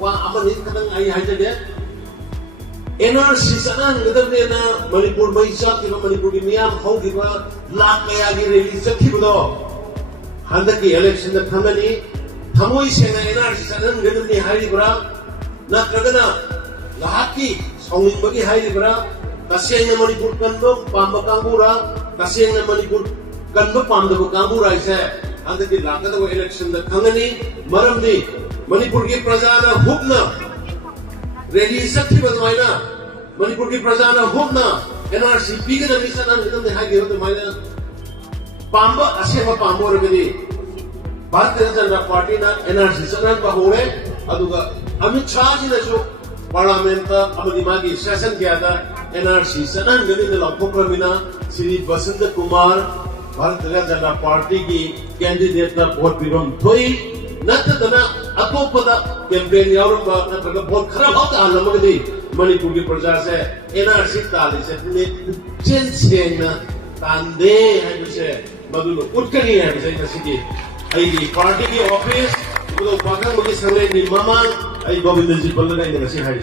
वा अमनि खतंग आई हाइजगे NRC sanan gadabne na Manipur mai sak ki Manipur ki miyam khong ki ba lakh kaya gi rally sakhi budo handa ki election da thangani thamoi sena NRC sanan gadabne hairi bra na tragana lahaki songling bagi hairi bra kaseng na Manipur kanbo pamba kangura kaseng na Manipur kanbo pamba kangura ise handa ki lakada ko election da thangani maramni Manipur ki praja na hubna rally sakhi badwaina Manipur ki praja na hubna NRC pige na misa na hidam ne hagi hote maina pamba asema pambo ragadi Bharatiya Janata Party na NRC sanan ba hore aduga Amit Shah ji na jo parliament ta amadi magi session kiya tha NRC sanan gadi ne laphokramina Shri Basant Kumar Bharatiya Janata Party ki candidate na vote pirom thoi natadana atopada campaign yauramba natraga vote khara bhauta alamagadi Manipur की प्रजा से NRC ताली से ने change सेना तांदे है जिसे मधुलो उठकनी है जिसे नसीबी आई पार्टी की ऑफिस तो बागन मुझे संगे निम्मा आई गोविंद जी पल्ले नहीं नसी है